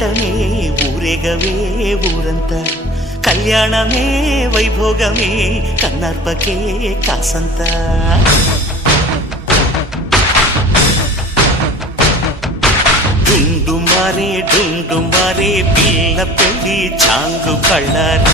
పేరంటమే ఊరేగవే ఊరంతా కళ్యాణమే వైభోగమే కన్నార్పకే కాసంతా డుండుమారే పిల్ల పెళ్ళి చాంగు కళ్ళారి